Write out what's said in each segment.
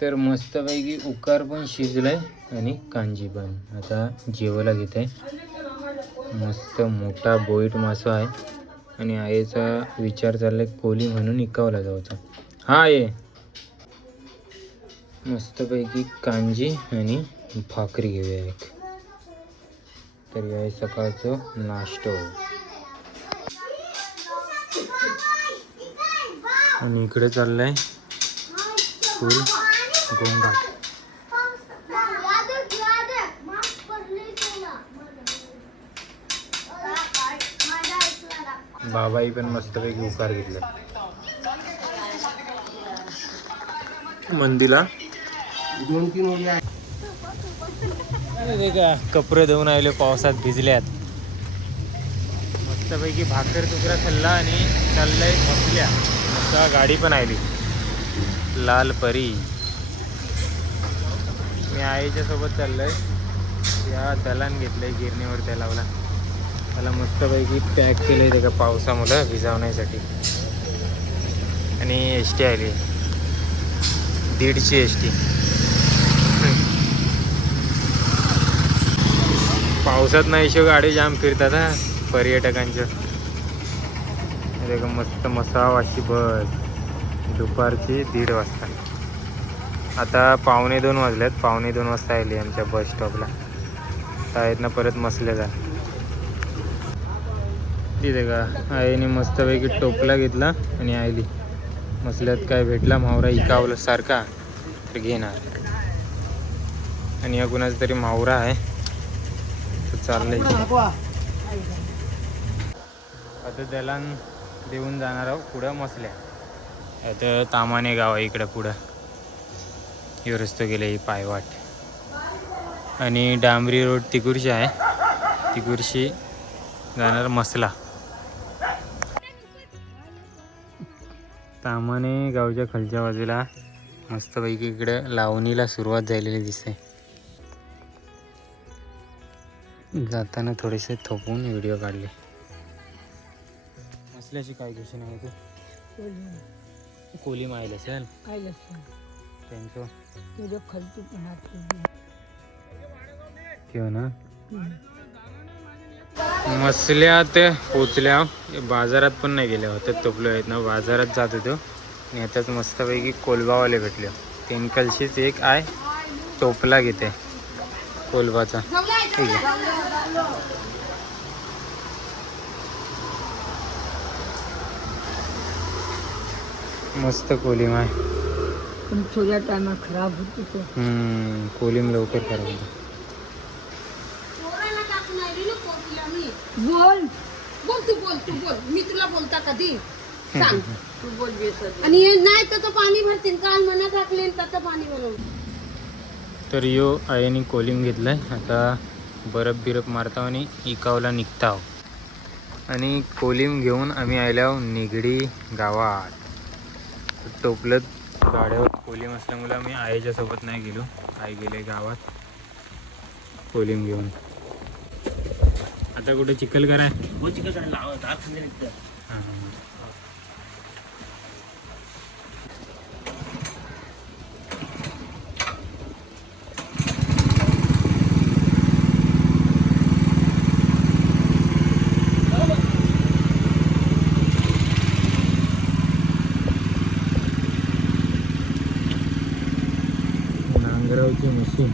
तर मस्तपैकी उकार पण शिजलाय आणि कांजी पण. आता जेवायला घेत आहे. मस्त मोठा बोईट मासा आहे आणि आईचा विचार चाललाय कोली म्हणून इकावला जायचा. हा ये मस्तपैकी कांजी आणि भाकरी घेऊया एक. तर या सकाळचं नाश्ता हो. आणि इकडे चाललंय फुल गोंगाट. बाबाई पण मस्तपैकी उकार घेतले मंदीला. 2-3 ओळी आहे. का कपडे धुवून आले पावसात भिजल्यात. मस्तपैकी भाकर तुकडा खाल्ला आणि चाललंय बसल्या. मस्त गाडी पण आली लाल परी. मी आईच्या सोबत चाललोय. या दलान घेतलंय गिरणीवर त्यालावला. त्याला मस्तपैकी पॅक केलंय ते का पावसामुळे भिजावण्यासाठी. आणि एस टी आली 150 एस टी. पावसात नाही शो गाडी जाम फिरतात हा पर्यटकांच्या. मस्त मसावाची बस दुपारची 1:30 वाजता. आता 1:45 वाजल्यात. 1:45 वाजता आली आमच्या बस स्टॉपला. आहेत ना परत मसल्या जा तिथे का आईने मस्तपैकी टोपला घेतला आणि आईली मसल्यात काय भेटला मावरा इकावला सारखा तर घेणार. आणि या कुणाचा तरी मावरा आहे तर चाललंय. आता दलान देऊन जाणार आहोत पुढं मसल्या. आता तामाने गाव आहे इकडं पुढं. हे रस्तो गेले ही पायवाट. आणि डांबरी रोड तिकुर्शी आहे. तिकुर्शी जाणार मसला. तामाने गावच्या खालच्या बाजूला मस्तपैकी इकडे लावणीला सुरुवात झालेली दिसते. जाताना थोडेसे थोपून व्हिडिओ काढले. मसल्याची काय क्वेश्चन आहे तू? कोली माईल असेल त्यांचं किंवा ना मसल्यात पोचल्या. बाजारात पण नाही गेल्या होत्या टोपलो आहेत ना. बाजारात जात होतो आणि ह्याच्यात मस्तपैकी कोलबावाले भेटले. 3 कलशीच एक आहे टोपला घेते कोलबाचा. मस्त कोलिम आहे पण थोड्या टायमात खराब होती तो. कोलिम लवकर खराब होतो. बोल बोल तू बोल तू बोल. मी तुला बोलता कधी सांग तू बोल. आणि नाही तर पाणी भरतील काल मना टाकले तर पाणी बनवून. तर यो आईने कोलिम घेतलाय. आता बरफ बिरफ मारता आणि इकावला निघता. आणि कोलिम घेऊन आम्ही आल्यावर निगडी गावात. टोपलत गाड्यावर कोलिम असल्यामुळे आम्ही आईच्या सोबत नाही गेलो. आई गेले गावात कोलिम घेऊन. आता कुठे चिखल कराय नांगरावची मशीन.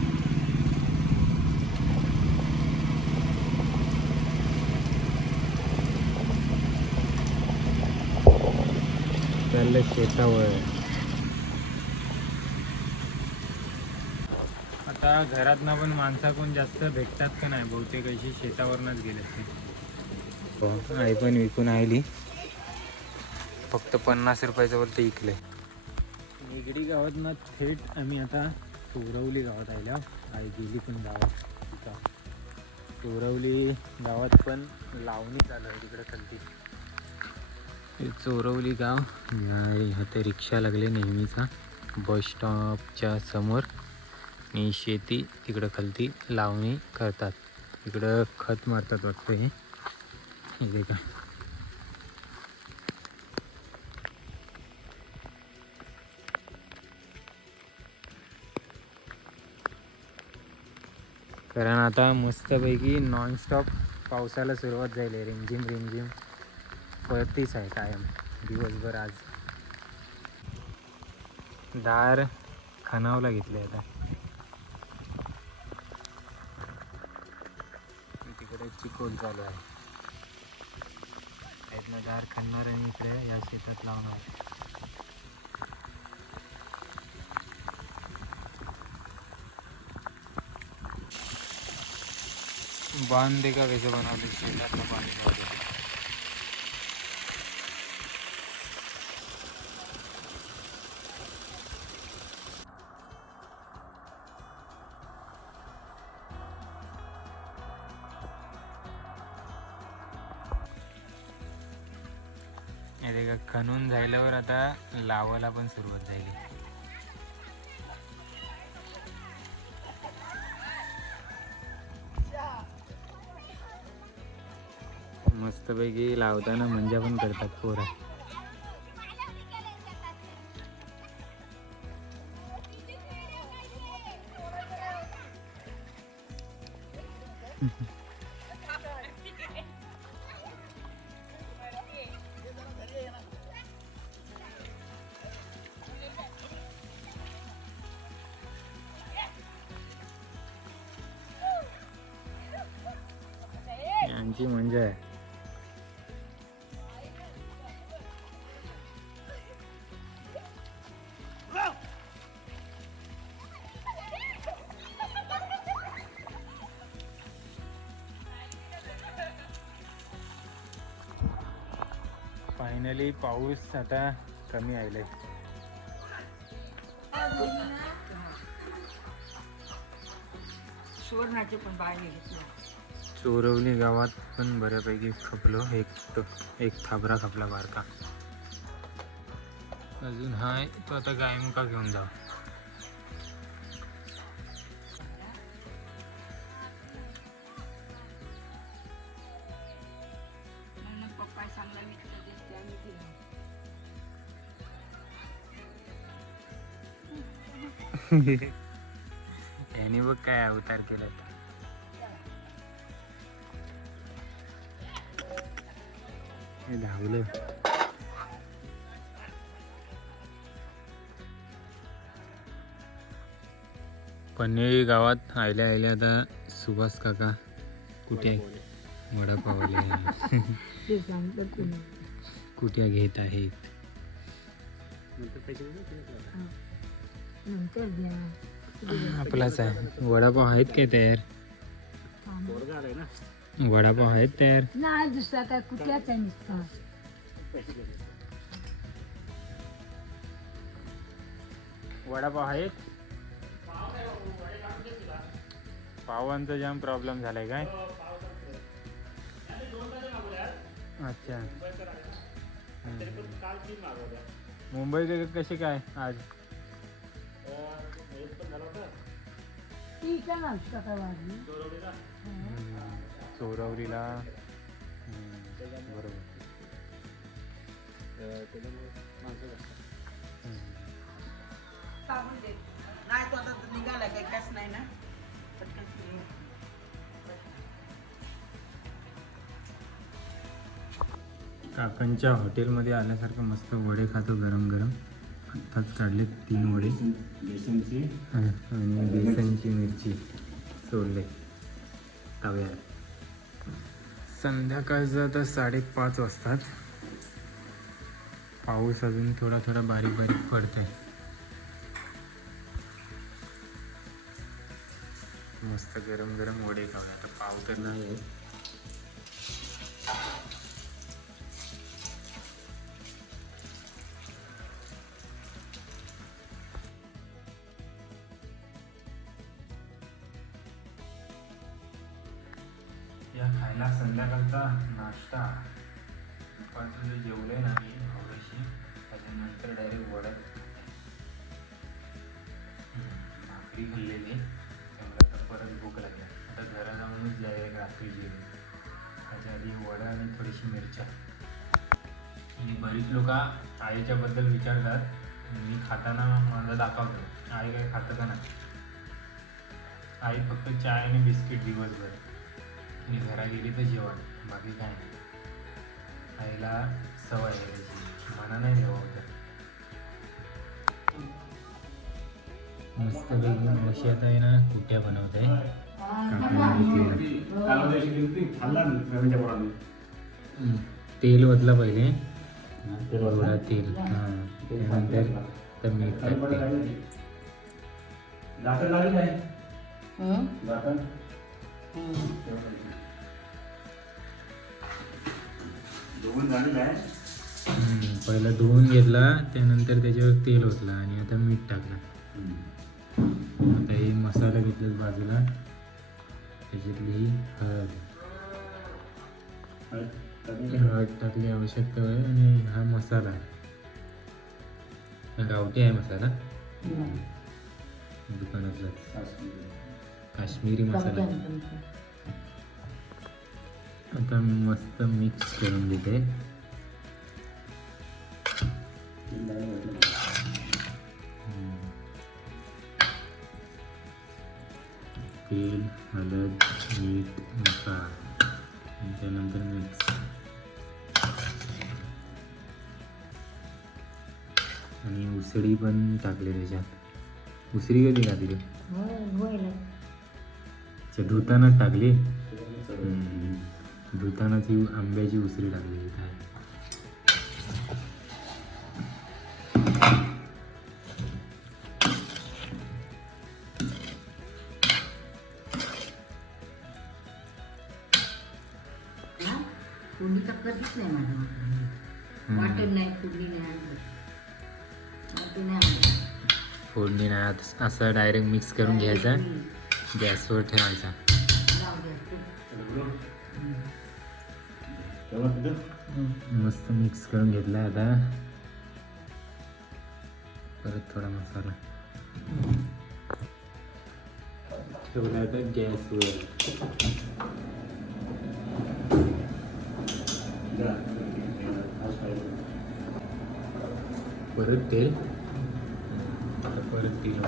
त्याला शेतावर. आता घरात ना पण माणसा कोण जास्त भेटतात का नाही. बहुतेक अशी शेतावरनच गेले असते. आई पण विकून आली. फक्त 50 रुपयाचं वरती विकले. निगडी गावात ना थेट आम्ही आता चोरवली गावात आल्या. आई गेली पण गावात. चोरवली गावात पण लावणी चालू आहे तिकडे खालती. चोरवली गाव नाही. आता रिक्षा लागले नेहमीचा बस स्टॉपच्या समोर. आणि शेती तिकडं खालती लावणी करतात. इकडं खत मारतात वाटतं. हे का कारण आता मस्तपैकी नॉनस्टॉप पावसाला सुरुवात झाली आहे. रिमझिम रिमझिम पडतीच आहे कायम दिवसभर. आज दार खणावला घेतले आता. तिकडे चिखोल चालू आहे. इथनं दार खणणार आणि इकडे या शेतात लावणार. बांध देखा कैसे बनवले शेतातलं पाणी लावलं. हे का खणून झाल्यावर आता लावायला पण सुरुवात झाली. मस्तपैकी लावताना मजा पण करतात पोरा. यांची मजा आहे. फायनली पाऊस आता कमी आलाय. सुवर्णाचे पण बाहेर घेतले. चोरवली गावात पण बऱ्यापैकी खपलो. एक थाबरा खपला बारका. अजून हाय तो आता गायमुका घेऊन जा. म्हणून पप्पा चांगला विकत देते आम्ही दिला. याने बघ काय अवतार केला. हे धावलं. पन्हेळी गावात आयल्या आयल्या आता सुभाष काका कुठे वडापावले ते सांगतं कोणी कुठे घेत आहेत. नंतर द्या. आपलाच आहे. वडापाव आहेत काय तयार? वडापाव आहेत तयार. नाही दुसरा काय कुठल्याच आहे नुसता. वडापाव आहेत. पावांचा जाम प्रॉब्लेम झालाय काय? अच्छा. मुंबई कशी काय आज? ठीक आहे ना काय वाजली. चोरवलीला बरोबर. नाही तो आता निघाला काही कस नाही ना. काकांच्या हॉटेलमध्ये आल्यासारखं मस्त वडे खातो गरम गरम. आत्ताच काढले 3 वडे आणि बेसनची मिरची सोडले तव्यात. संध्याकाळचं आता 5:30 वाजतात. पाऊस अजून थोडा थोडा बारीक बारीक पडतोय. मस्त गरम गरम वडे खाऊया. आता पाव तर नाही आहे. या खायला संध्याकाळचा नाश्ता. दुपारचं जे जेवलंय ना मी थोडीशी त्याच्यानंतर डायरेक्ट वडा भाकरी खाल्लेली. त्यामुळे आता परत भूक लागली. आता घरा जाऊनच डायरेक्ट रात्री जेवली. त्याच्या आधी वडा आणि थोडीशी मिरच्या. आणि बरीच लोक आईच्याबद्दल विचारतात. मी खाताना माझा दाखवतो आई काय खातं का नाही. आई फक्त चाय आणि बिस्किट दिवसभर आणि घरा गेली तर जेवण, बाकी काय नाही. आईला सवय आहे त्याची, मना नाही द्यावं होतं. मस्तपैकी मशी आता आहे ना कुट्या बनवत आहे. तेल ओतला पहिले, थोडा तेल, त्यानंतर तर मीठ टाकते. पहिला धुवून घेतला, त्यानंतर त्याच्यावर तेल ओतला आणि आता मीठ टाकलं. आता हे मसाला घेतला बाजूला, त्याच्यातली हळद टाकली आवश्यकता आहे. आणि हा मसाला गावठी आहे मसाला, दुकानातला काश्मीरी मसाला. आता मस्त मिक्स करून देते. तेल, हळद, मीठ, मसाला आणि त्यानंतर मिक्स. आणि उसळी पण टाकली त्याच्यात. उसळी कधी टाकली? धुतानाच टाकली. धुताना ती आंब्याची उसळी टाकली. फोडणी तर कधीच नाही माझ्या वाटण नाही, फोडणी नाही आणत. फोडणी नाही, असं डायरेक्ट मिक्स करून घ्यायचा, गॅसवर ठेवायचा. मस्त मिक्स करून घेतला. आता परत थोडा मसाला ठेवला आता गॅसवर. परत तेल, परत तेल.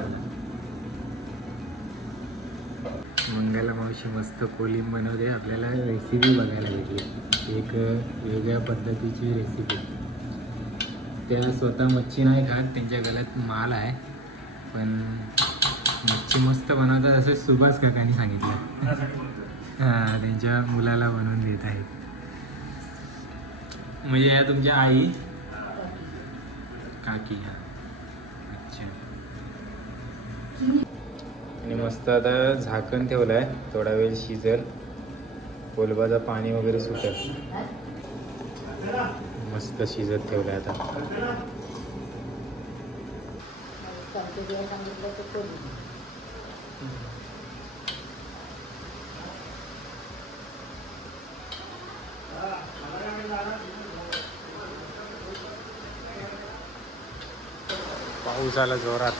मंगला मावशी मस्त कोलिंब बनवते. आपल्याला रेसिपी बघायला भेटली, एक वेगळ्या पद्धतीची रेसिपी. त्या स्वतः मच्छी नाही खात, त्यांच्या गळ्यात माल आहे, पण मच्छी मस्त बनवतात असं सुभाष काकांनी सांगितलं. हां, त्यांच्या मुलाला बनवून देत आहेत. म्हणजे या तुमच्या आई काकी. अच्छा. आणि मस्त आता झाकण ठेवलं आहे, थोडा वेळ शिजल, कोलबाचं पाणी वगैरे सुटेल. मस्त शिजत ठेवलं आहे आता. पाऊस आला जोरात.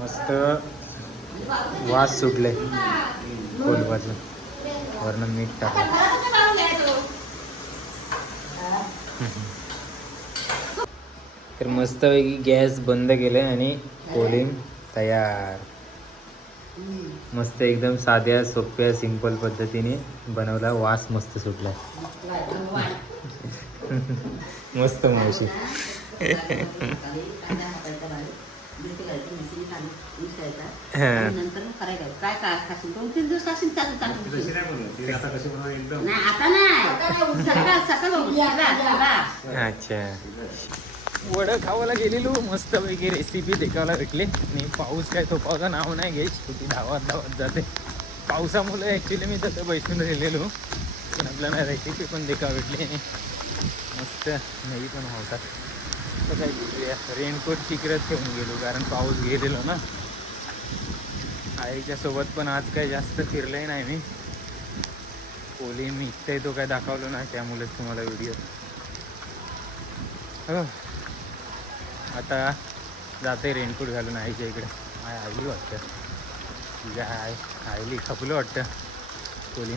मस्त वास सुटले कोलबाचं, वरनं मीठ टाकलं. तर मस्तपैकी गॅस बंद केलं आणि कोलिंब तयार. मस्त एकदम साध्या सोप्या सिंपल पद्धतीने बनवला. वास मस्त सुटला. मस्त मावशी. अच्छा. वडं खावायला गेलेलो, मस्तपैकी रेसिपी देखायला भेटली. आणि पाऊस काय तो पावसा नाव नाही घ्यायची, किती धावत जाते. पावसामुळे ॲक्च्युली मी तसं बैसून राहिलेलो, पण आपल्याला रेसिपी पण देखायला भेटली आणि मस्त नाही पण होतात. तर काय करूया, रेनकोट तिकडंच ठेवून गेलो, कारण पाऊस गेलेलो ना. आईच्या सोबत पण आज काय जास्त फिरलंही नाही मी. कोली मी इथं तो काय दाखवलो ना, त्यामुळेच तुम्हाला व्हिडिओ. हो, आता जाते रेनकोट घालून आईच्या इकडे. आईली वाटतं, तुझ्या आईली खपलं वाटतं कोली.